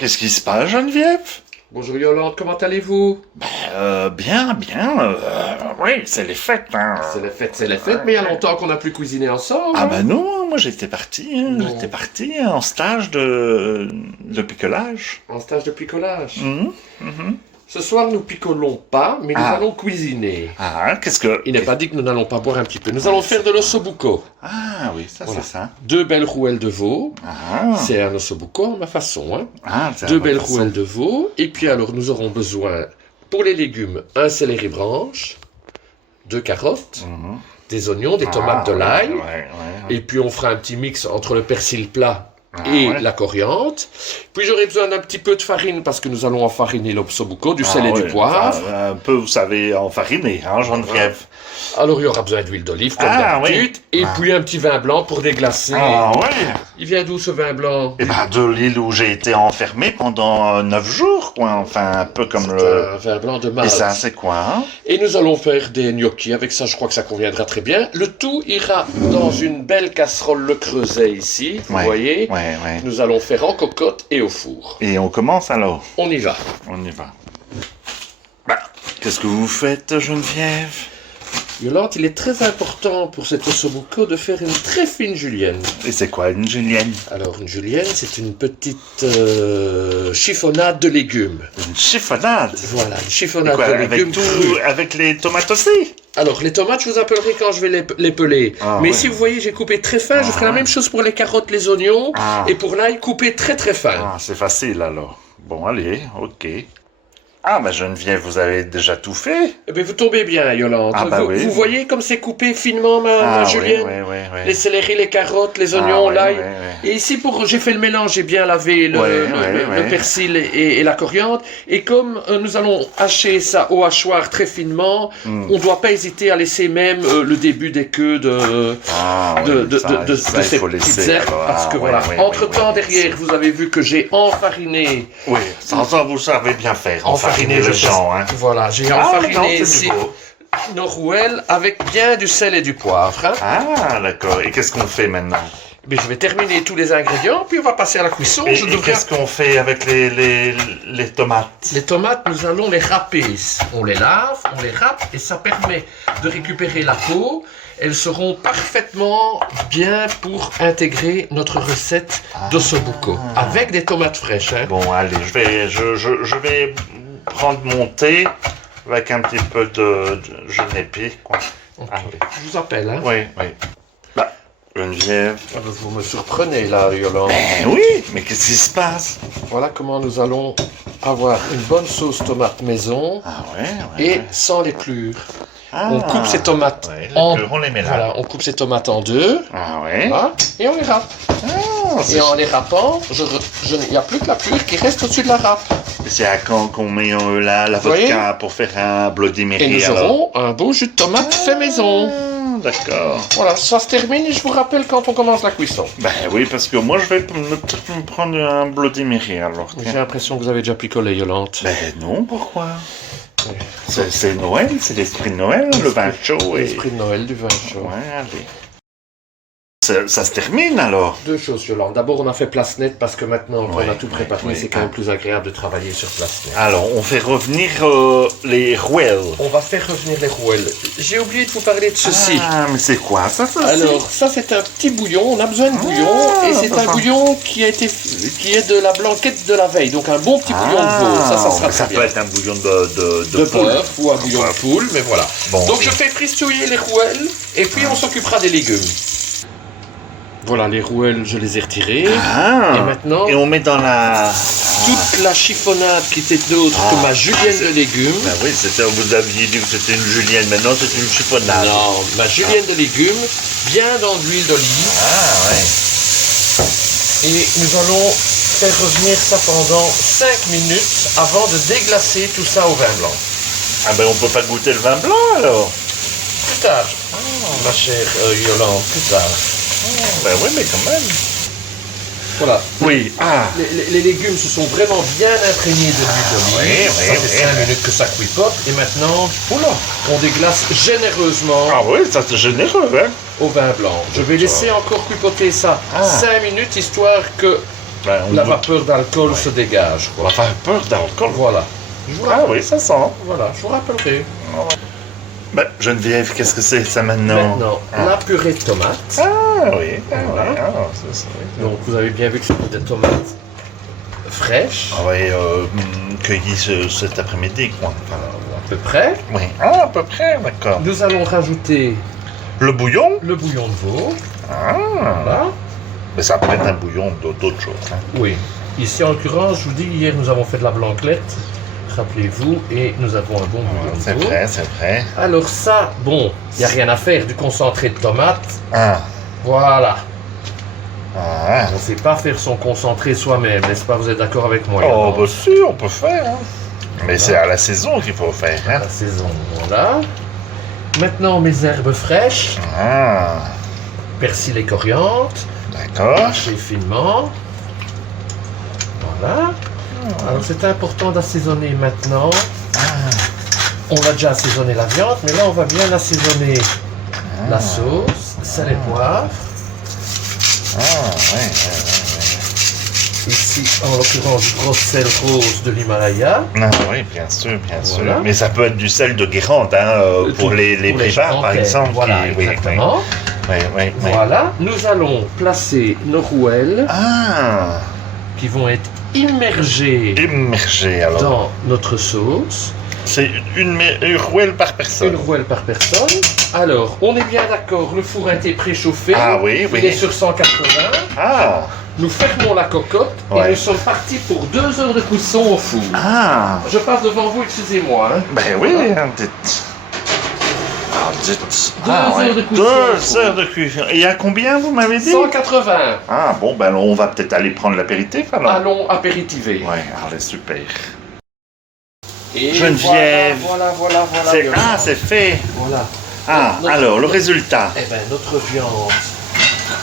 Qu'est-ce qui se passe, Geneviève? Bonjour Yolande, comment allez-vous? Bien. Oui, c'est les fêtes, hein. C'est les fêtes, mais il y a longtemps qu'on n'a plus cuisiné ensemble. Ah bah non, moi j'étais parti, Non. en stage de picolage. En stage de picolage. Mhm. Ce soir, nous picolons pas, mais nous allons cuisiner. Ah, qu'est-ce que... Il n'est pas dit que nous n'allons pas boire un petit peu. Nous allons faire de l'ossobuco. Ah oui, ça Voilà. c'est ça. 2 belles rouelles de veau. Ah, C'est un ossobuco à ma façon, hein. c'est 2 à belles votre façon. rouelles de veau. Et puis alors, nous aurons besoin, pour les légumes, un céleri branche, 2 carottes, Mhm. des oignons, des tomates de l'ail. Ouais. Et puis on fera un petit mix entre le persil plat Ah, et ouais. la coriandre. Puis j'aurai besoin d'un petit peu de farine parce que nous allons enfariner l'ossobuco, du sel et du ouais, poivre. un peu, vous savez, enfariné, hein, Geneviève. Alors il y aura besoin d'huile d'olive comme Ah, d'habitude. oui. Et puis un petit vin blanc pour déglacer. Ah ouais. Il vient d'où ce vin blanc? Eh ben, de l'île où j'ai été enfermé pendant 9 jours, quoi. Enfin, un peu comme Un vin blanc de Et Malte. ça, c'est quoi, hein? Et nous allons faire des gnocchis. Avec ça, je crois que ça conviendra très bien. Le tout ira dans une belle casserole Le Creuset ici. Vous Ouais. voyez? Ouais. Nous allons faire en cocotte et au four. Et on commence alors? On y va. On y va. Bah, qu'est-ce que vous faites, Geneviève? Yolande, il est très important pour cet ossobuco de faire une très fine julienne. Et c'est quoi une julienne? Alors, une julienne, c'est une petite chiffonnade de légumes. Une chiffonnade? Voilà, une Et chiffonnade quoi, de avec légumes crus. avec les tomates aussi? Alors, les tomates, je vous appellerai quand je vais les peler. Ah, Mais ouais. si vous voyez, j'ai coupé très fin. Je ferai la ouais. même chose pour les carottes, les oignons. Ah. Et pour l'ail, coupé très très fin. Ah, c'est facile alors. Bon, allez, ok. Ah, bah Geneviève, vous avez déjà tout fait? Eh bien, vous tombez bien, Yolande. Ah, bah vous, oui. vous voyez comme c'est coupé finement, ma oui, julienne? oui. Les céleris, les carottes, les oignons, ouais, l'ail. ouais. Et ici, j'ai fait le mélange, j'ai bien lavé le Ouais. persil et la coriandre. Et comme nous allons hacher ça au hachoir très finement, on ne doit pas hésiter à laisser même le début des queues de Ça, il ces faut petites laisser, herbes. alors. Parce que Ah, ouais, voilà, ouais, entre-temps, ouais, derrière, vous avez vu que j'ai enfariné. Oui, ça vous savez bien faire. Enfariner les gens, hein. Voilà, j'ai Ah, enfariné non, c'est ici du beau. nos rouelles avec bien du sel et du poivre. Hein. Ah, d'accord. Et qu'est-ce qu'on fait maintenant? Mais je vais terminer tous les ingrédients, puis on va passer à la cuisson. Et Je devrais- qu'est-ce qu'on fait avec les tomates? Les tomates, nous allons les râper. On les lave, on les râpe, et ça permet de récupérer la peau. Elles seront parfaitement bien pour intégrer notre recette d'ossobuco, avec des tomates fraîches. Hein. Bon, allez, je vais prendre mon thé avec un petit peu de genépi, quoi. Ok. Allez. Je vous appelle. Hein. Oui. Bah, Geneviève. Ah ben, vous me surprenez là, Yolande. Ben oui, mais qu'est-ce qui se passe? Voilà comment nous allons avoir une bonne sauce tomate maison Ah ouais. et sans les plures. Ah. On coupe ces tomates Ouais, en... on les met là. Voilà, on coupe ces tomates en deux. Ah ouais. Voilà, et on les râpe. Ah, Et en les râpant, il n'y a plus que la plure qui reste au-dessus de la râpe. c'est à quand qu'on met la voyez vodka pour faire un Bloody Mary Et nous alors? aurons un beau jus de tomate fait maison. Ah, d'accord. Voilà, ça se termine et je vous rappelle quand on commence la cuisson. Ben oui, parce que moi je vais me prendre un Bloody Mary alors. J'ai l'impression que vous avez déjà picolé, Yolande. Ben non, pourquoi? Oui. C'est Noël, c'est l'esprit de Noël, le vin chaud et... L'esprit de Noël du vin chaud. Ouais, allez. Ça se termine alors? Deux choses, Yolande. D'abord, on a fait place nette parce que maintenant qu'on Ouais, a tout préparé, ouais, c'est quand même plus agréable de travailler sur place nette. Alors, on fait revenir les rouelles. On va faire revenir les rouelles. J'ai oublié de vous parler de ceci. Ah, mais c'est quoi ça? Alors, ça c'est un petit bouillon, on a besoin de bouillon, et c'est un bouillon qui est de la blanquette de la veille, donc un bon petit bouillon de veau, ça sera ça très peut bien. être un bouillon de De poule. bœuf ou un bouillon de poule, mais voilà. Bon, Donc je fais fristouiller les rouelles, et puis on s'occupera des légumes. Voilà, les rouelles, je les ai retirées. Ah, Et maintenant, et on met dans la... toute la chiffonnade qui était d'autre que ma julienne de légumes. Ben oui, vous aviez dit que c'était une julienne, maintenant c'est une chiffonnade. Non, ma julienne de légumes, bien dans de l'huile d'olive. Ah, ouais. Et nous allons faire revenir ça pendant 5 minutes avant de déglacer tout ça au vin blanc. Ah ben on peut pas goûter le vin blanc alors? Plus tard, ma chère Yolande, plus tard. Ben oui, mais quand même. Voilà. Oui, Les légumes se sont vraiment bien imprégnés de l'huile d'olive. oui, Ça fait 5 minutes que ça cuipote. Et maintenant, on déglace généreusement Ah oui, ça c'est généreux, hein? au vin blanc. Je vais laisser encore cuipoter ça 5 minutes, histoire que Ben, on la voit- vapeur d'alcool se dégage. On Quoi. va faire peur d'alcool. Voilà. Je vous Ah rappelle- oui, ça sent. Voilà, je vous rappellerai. Ben, Geneviève, qu'est-ce que c'est ça maintenant? Maintenant, Ah. la purée de tomates. Ah oui, ah, Voilà. oui. Ah, c'est vrai. Donc vous avez bien vu que c'est des tomates fraîches, Ah oui, cueilli cet après-midi, quoi. Enfin, à peu près. oui, ah, à peu près, d'accord. Nous allons rajouter Le bouillon? le bouillon de veau. Ah, Voilà. mais ça peut être un bouillon d'autre chose. Hein. Oui. Ici, en l'occurrence, je vous dis, hier, nous avons fait de la blanquette. Rappelez-vous, et nous avons un bon bouillon C'est de veau. vrai, c'est vrai. Alors ça, bon, il n'y a rien à faire. Du concentré de tomate, Ah, voilà. ah. On ne sait pas faire son concentré soi-même, n'est-ce pas? Vous êtes d'accord avec moi? Oh, Yolande? bah si, on peut faire. Hein. Mais c'est à la saison qu'il faut faire. Hein. La saison, voilà. Maintenant, mes herbes fraîches, Ah, persil et coriandre, d'accord. hachées finement. Voilà. Alors c'est important d'assaisonner maintenant. On a déjà assaisonné la viande, mais là on va bien assaisonner la sauce, sel et poivre. Ah, ouais. Ici, en l'occurrence, du gros sel rose de l'Himalaya. Ah, oui, bien sûr, bien sûr. Voilà. Mais ça peut être du sel de Guérande, hein, pour les prépares, par plantains. exemple. Voilà, qui- oui, exactement. Oui, oui, oui. Voilà. Nous allons placer nos rouelles Ah, qui vont être immergées immergé alors. dans notre sauce. C'est une rouelle par Une personne. rouelle par personne. Alors, on est bien d'accord, le four a été préchauffé. Ah oui, oui. Il est sur 180. Ah, Nous fermons la cocotte Ouais. et nous sommes partis pour 2 heures de cuisson au four. ah. Je passe devant vous, excusez-moi. Hein. Ben oui, hein, dites. Ah, dites. Deux Ah, heures de cuisson. 2 heures de cuisson. Et il y a combien, vous m'avez dit? 180. Ah, bon, ben on va peut-être aller prendre l'apéritif alors. Allons apéritiver. Ouais, allez, super. Et Geneviève. Voilà. Ah, c'est fait. Voilà. Ah, Notre- alors, le résultat. Eh bien, notre viande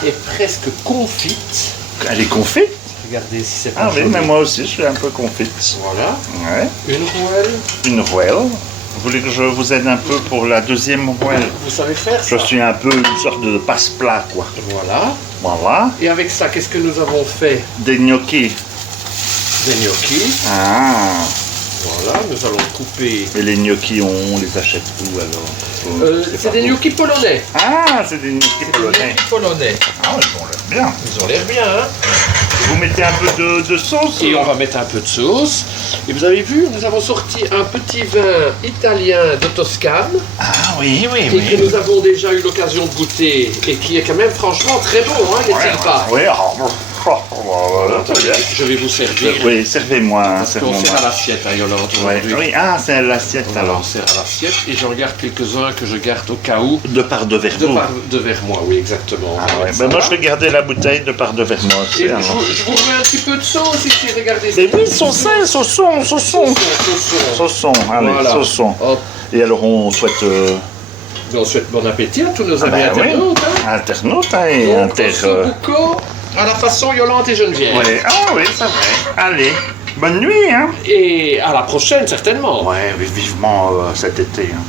est presque confite. Elle est confite? Regardez si c'est pas Ah oui, joli. mais moi aussi, je suis un peu confite. Voilà. Ouais. Une rouelle. Une rouelle. Vous voulez que je vous aide un peu pour la deuxième rouelle? Vous savez faire ça? Je suis un peu une sorte de passe-plat, quoi. Voilà. Voilà. Et avec ça, qu'est-ce que nous avons fait? Des gnocchis. Des gnocchis. Ah. Voilà, nous allons couper. Et les gnocchis, on les achète où alors? C'est des gnocchis polonais. Ah, c'est des gnocchis C'est des polonais. gnocchis polonais. Ah, ils ont l'air bien. Ils ont l'air bien, hein? Vous mettez un peu de sauce? Et on va mettre un peu de sauce. Et vous avez vu, nous avons sorti un petit vin italien de Toscane Ah oui, oui, et que nous avons déjà eu l'occasion de goûter et qui est quand même franchement très bon, hein, n'est-il pas? Oui, voilà, très bien. Je vais vous servir. Oui, servez-moi, hein, Parce qu'on servez-moi. sert à l'assiette, hein, Yolande, Ouais, aujourd'hui. oui, ah, c'est l'assiette Voilà, alors. on sert à l'assiette et j'en garde quelques-uns que je garde au cas où. De part de verre d'eau. Devers moi, oui, exactement. Ah On va ouais, mettre ben ça moi là. je vais garder la bouteille de part de verre moi aussi. Et je alors. vous remets un petit peu de sauce ici, regardez. Mais oui, saucisson. Saucisson. Saucisson, allez, Voilà. saucisson. Hop. Et alors on souhaite On souhaite bon appétit à tous nos amis ben oui. internautes. Hein. internautes hein, et Donc, inter... Bucco à la façon Yolande et Geneviève. Ouais. Ah oui, c'est vrai. Allez, bonne nuit. Hein. Et à la prochaine, certainement. Ouais, vivement cet été. Hein.